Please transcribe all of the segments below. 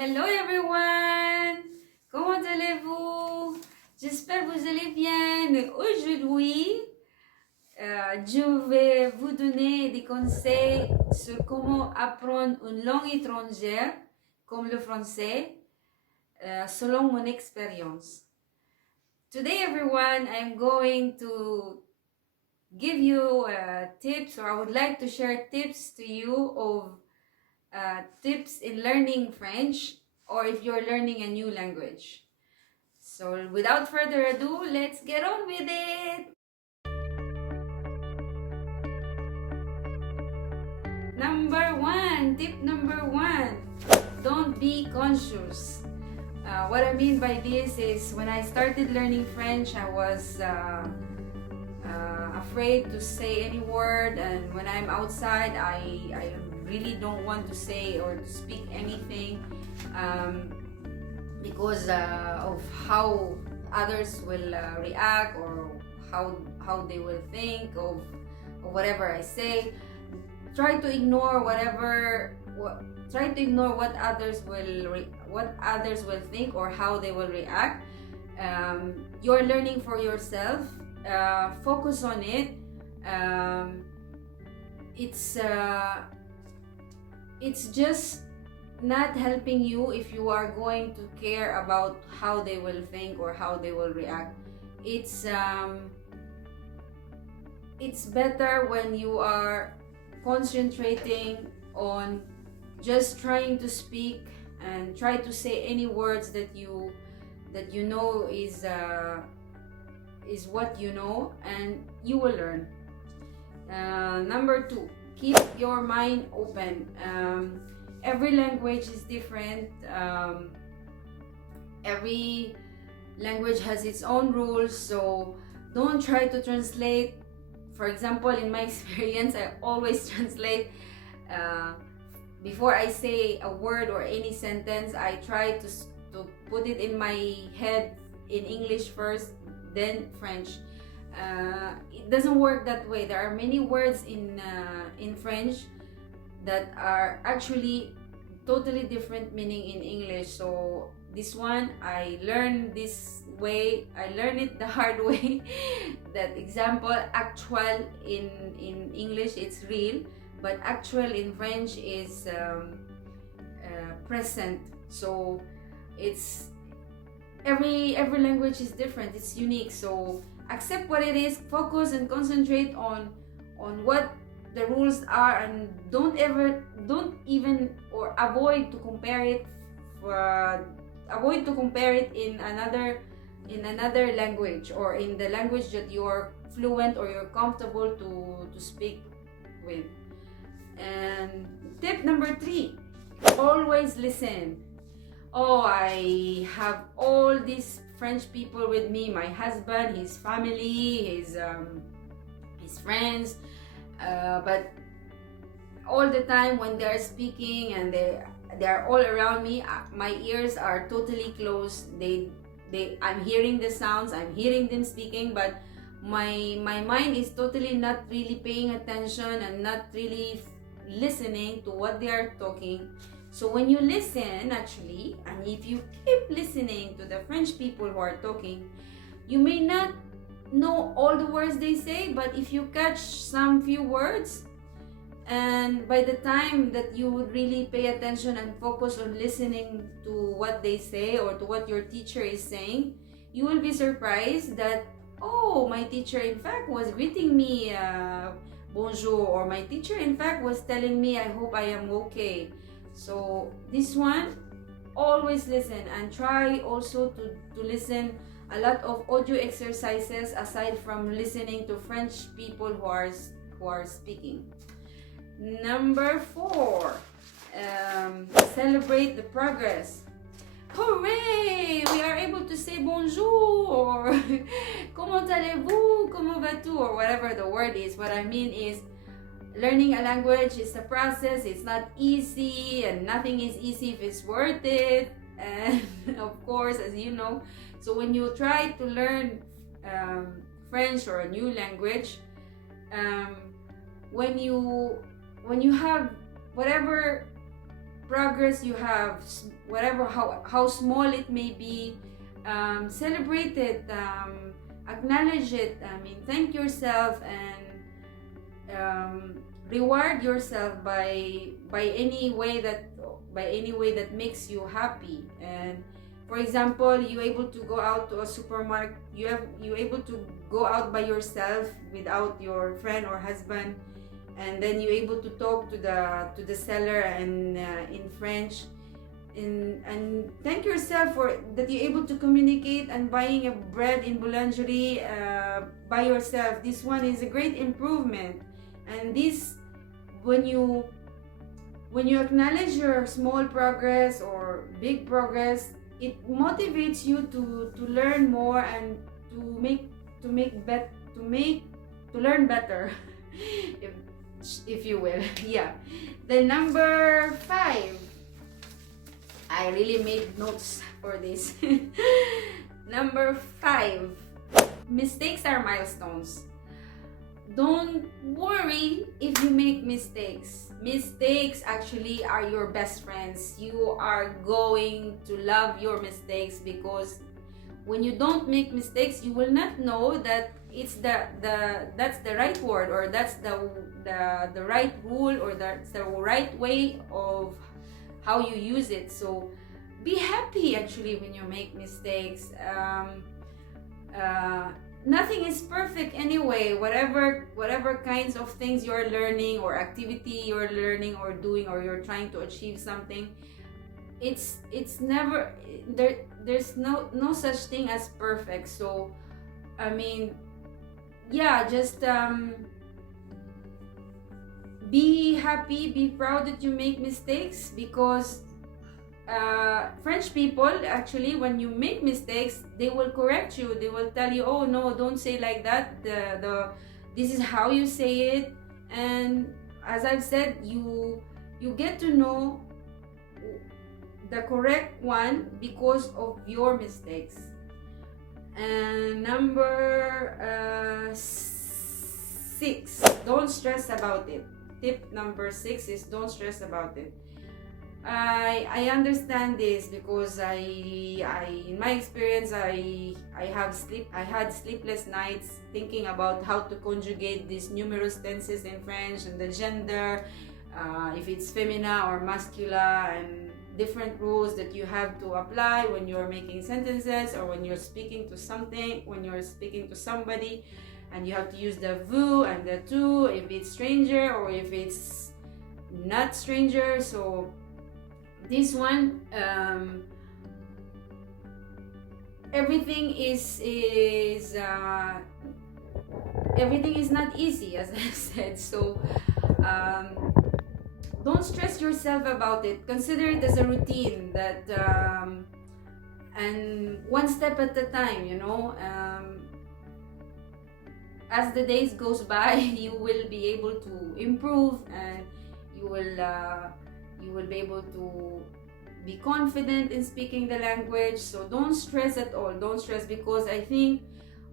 Hello everyone! Comment allez-vous? J'espère que vous allez bien. Aujourd'hui, je vais vous donner des conseils sur comment apprendre une langue étrangère comme le français selon mon expérience. Today everyone, I'm going to give you tips, or I would like to share tips to you of tips in learning French, or if you're learning a new language. So without further ado, let's get on with it! Tip number one, don't be conscious. What I mean by this is when I started learning French, I was afraid to say any word, and when I'm outside, I really don't want to say or to speak anything because of how others will react, or how they will think of whatever I say. Try to ignore try to ignore what others will think or how they will react. You're learning for yourself. Focus on it. It's just not helping you if you are going to care about how they will think or how they will react. It's better when you are concentrating on just trying to speak and try to say any words that you know is what you know, and you will learn. Number two, keep your mind open. Every language is different. Every language has its own rules, so don't try to translate. For example, in my experience, I always translate. Before I say a word or any sentence, I try to put it in my head in English first, then French. It doesn't work that way. There are many words in French that are actually totally different meaning in English. So this one, I learned this way. I learned it the hard way. That example, actual in English, it's real, but actual in French is present. So it's every language is different. It's unique. So accept what it is. Focus and concentrate on what the rules are, and don't even or avoid to compare it. Avoid to compare it in another language, or in the language that you're fluent or you're comfortable to speak with. And tip number three, always listen. Oh, I have all these French people with me, my husband, his family, his friends, but all the time when they're speaking and they're all around me, my ears are totally closed. I'm hearing the sounds, I'm hearing them speaking, but my mind is totally not really paying attention and not really listening to what they are talking. So when you listen, actually, and if you keep listening to the French people who are talking, you may not know all the words they say, but if you catch some few words, and by the time that you would really pay attention and focus on listening to what they say or to what your teacher is saying, you will be surprised that, oh, my teacher in fact was greeting me bonjour, or my teacher in fact was telling me I hope I am okay. So this one, always listen, and try also to listen a lot of audio exercises aside from listening to French people who are speaking. Number four, celebrate the progress. Hooray! We are able to say bonjour, or comment allez-vous, comment vas-tu, or whatever the word is. What I mean is, learning a language is a process. It's not easy, and nothing is easy if it's worth it. And of course, as you know, so when you try to learn French or a new language, when you have whatever progress you have, whatever, how small it may be, celebrate it, acknowledge it. I mean, thank yourself and reward yourself by any way that makes you happy. And for example, you able to go out to a supermarket, you able to go out by yourself without your friend or husband, and then you able to talk to the seller and in French, and thank yourself for that you're able to communicate and buying a bread in boulangerie by yourself. This one is a great improvement. And this, when you acknowledge your small progress or big progress, it motivates you to learn more and to learn better, if you will. Yeah. The number 5, I really made notes for this. Number 5, mistakes are milestones. Don't worry if you make mistakes. Mistakes actually are your best friends. You are going to love your mistakes, because when you don't make mistakes, you will not know that it's that's the right word, or that's the right rule, or that's the right way of how you use it. So be happy actually when you make mistakes. Nothing is perfect anyway. Whatever kinds of things you're learning, or activity you're learning or doing, or you're trying to achieve something, it's never there's no such thing as perfect. So I mean, yeah, just be happy, be proud that you make mistakes, because French people actually, when you make mistakes, they will correct you. They will tell you, oh no, don't say like that, this is how you say it. And as I've said, you get to know the correct one because of your mistakes. And number 6, don't stress about it. Tip number 6 is don't stress about it. I understand this, because I in my experience, I had sleepless nights thinking about how to conjugate these numerous tenses in French, and the gender, if it's femina or masculine, and different rules that you have to apply when you're making sentences, or when you're speaking to somebody, and you have to use the vous and the tu if it's stranger or if it's not stranger. So this one, everything is not easy, as I said. So don't stress yourself about it. Consider it as a routine, that and one step at a time, as the days goes by, you will be able to improve, and you will be able to be confident in speaking the language. So don't stress at all. Don't stress, because I think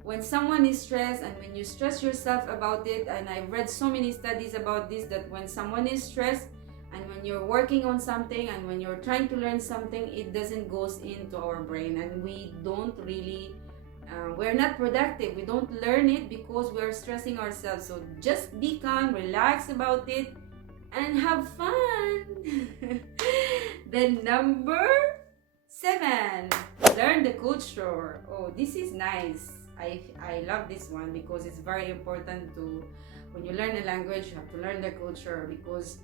when someone is stressed, and when you stress yourself about it, and I've read so many studies about this, that when someone is stressed, and when you're working on something, and when you're trying to learn something, it doesn't goes into our brain, and we don't really we're not productive. We don't learn it because we're stressing ourselves. So just be calm, relax about it, and have fun. Then number 7, learn the culture. Oh, this is nice. I love this one, because it's very important to, when you learn a language, you have to learn the culture, because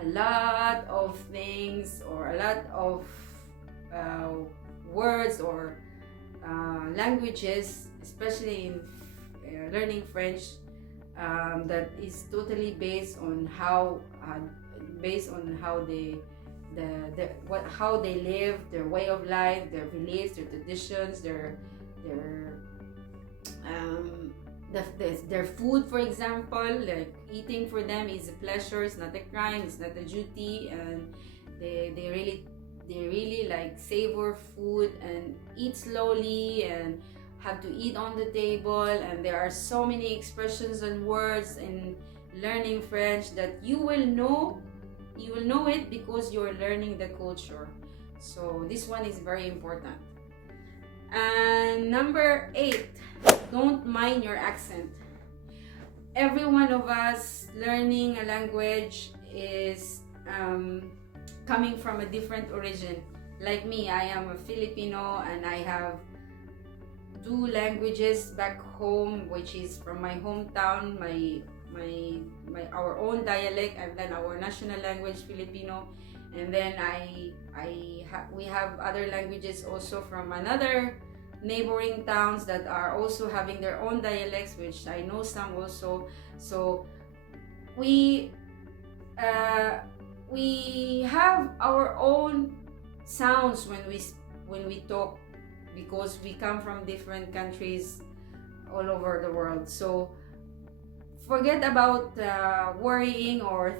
a lot of things, or a lot of words or languages, especially in learning French, that is totally based on how how they live, their way of life, their beliefs, their traditions, their food, for example. Like eating for them is a pleasure, it's not a crime, it's not a duty, and they really like savor food and eat slowly and have to eat on the table. And there are so many expressions and words in learning French that you will know know it because you're learning the culture. So this one is very important. And number 8, don't mind your accent. Every one of us learning a language is coming from a different origin. Like me, I am a Filipino and I have 2 languages back home, which is from my hometown, our own dialect, and then our national language, Filipino. And then we have other languages also from another neighboring towns that are also having their own dialects, which I know some also. So we have our own sounds when we talk, because we come from different countries all over the world. So forget about worrying or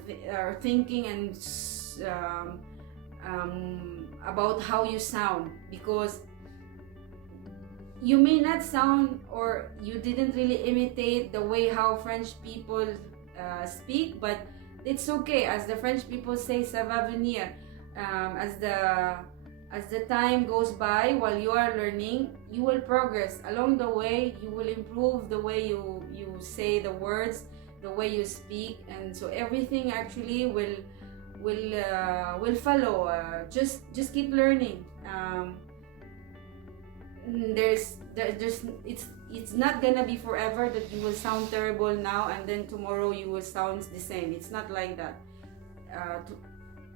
thinking and about how you sound, because you may not sound, or you didn't really imitate the way how French people speak, but it's okay. As the French people say, ça va venir. As the time goes by, while you are learning, you will progress. Along the way, you will improve the way you say the words, the way you speak, and so everything actually will follow. Just keep learning. It's not gonna be forever that you will sound terrible now and then tomorrow you will sound the same. It's not like that.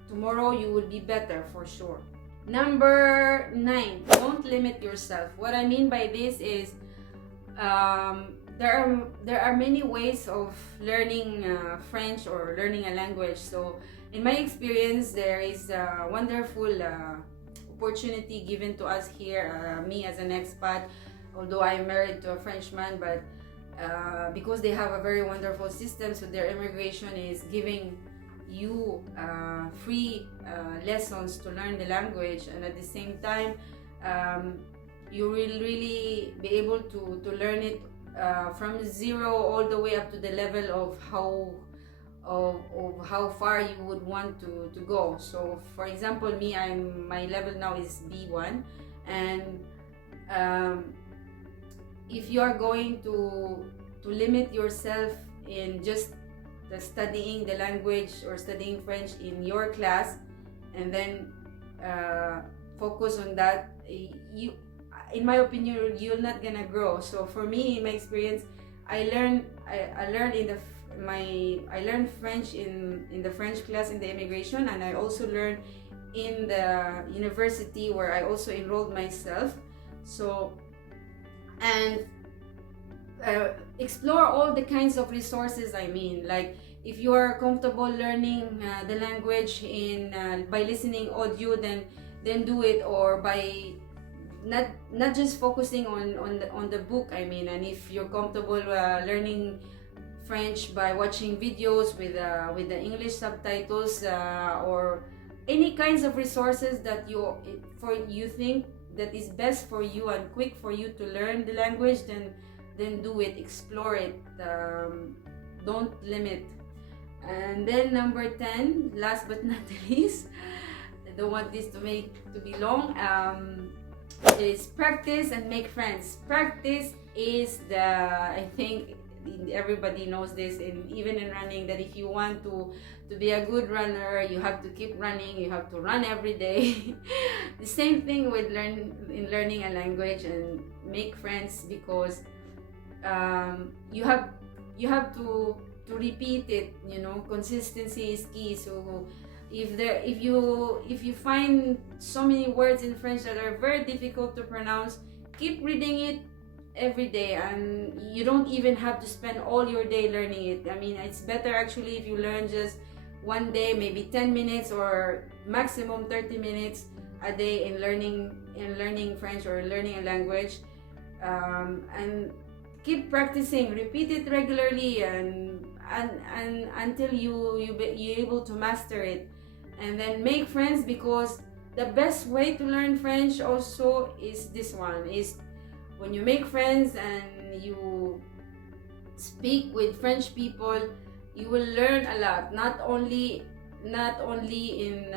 Tomorrow you will be better for sure. Number 9, don't limit yourself. What I mean by this is there are many ways of learning French or learning a language. So in my experience, there is a wonderful opportunity given to us here, me as an expat, although I'm married to a Frenchman, but because they have a very wonderful system, so their immigration is giving you free lessons to learn the language, and at the same time you will really be able to learn it from zero all the way up to the level of how far you would want to go. So for example, me, my level now is B1, and if you are going to limit yourself in just studying the language or studying French in your class, and then focus on that, in my opinion, you're not gonna grow. So for me, in my experience, I learned French in the French class in the immigration, and I also learned in the university where I also enrolled myself. So, and explore all the kinds of resources. I mean, like if you are comfortable learning the language by listening audio, then do it, or by not just focusing on the book. I mean, and if you're comfortable learning French by watching videos with the English subtitles, or any kinds of resources that you think that is best for you and quick for you to learn the language, then do it, explore it. Don't limit. And then number 10, last but not least, I don't want this to be long, is practice and make friends. Practice is I think everybody knows this, even in running, that if you want to be a good runner, you have to keep running, you have to run every day. The same thing with learning a language and make friends, because you have to repeat it. Consistency is key. So if you find so many words in French that are very difficult to pronounce, keep reading it every day, and you don't even have to spend all your day learning it. I mean, it's better actually if you learn just one day, maybe 10 minutes or maximum 30 minutes a day in learning French or learning a language, and keep practicing, repeat it regularly, and until you're able to master it. And then make friends, because the best way to learn French also is this one, is when you make friends and you speak with French people, you will learn a lot. Not only not only in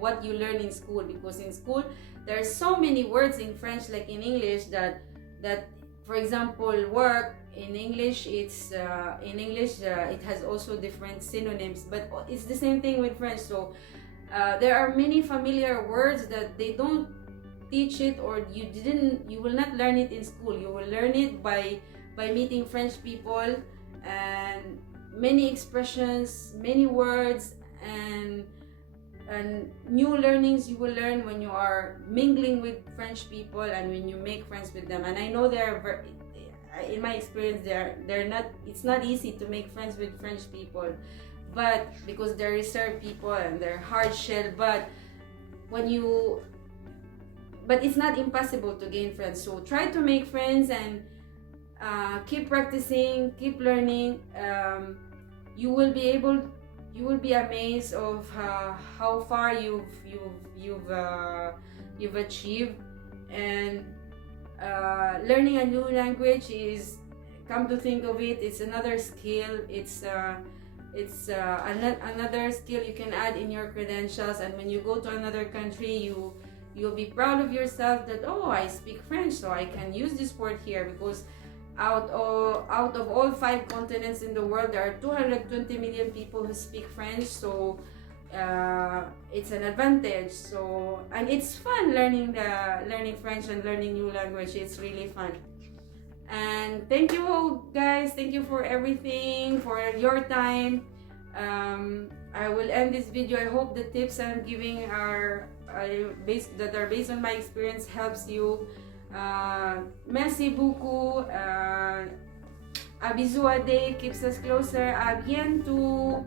what you learn in school, because in school there are so many words in French like in English that for example, work in English, it has also different synonyms, but it's the same thing with French. So there are many familiar words that they don't teach it, or you will not learn it in school. You will learn it by meeting French people, and many expressions, many words, and new learnings you will learn when you are mingling with French people and when you make friends with them. And I know in my experience, they're not. It's not easy to make friends with French people, but because they're reserved people and they're hard shell. But it's not impossible to gain friends. So try to make friends and keep practicing, keep learning. You will be amazed of how far you've achieved. And learning a new language is, come to think of it, it's another skill. It's another skill you can add in your credentials. And when you go to another country, you'll be proud of yourself that, oh, I speak French, so I can use this word here. Because out of all 5 continents in the world, there are 220 million people who speak French. So it's an advantage. So, and it's fun learning French and learning new language. It's really fun. And thank you guys, thank you for everything, for your time. I will end this video. I hope the tips I'm giving are based on my experience helps you. Merci beaucoup. A bisou a day keeps us closer. A bientôt.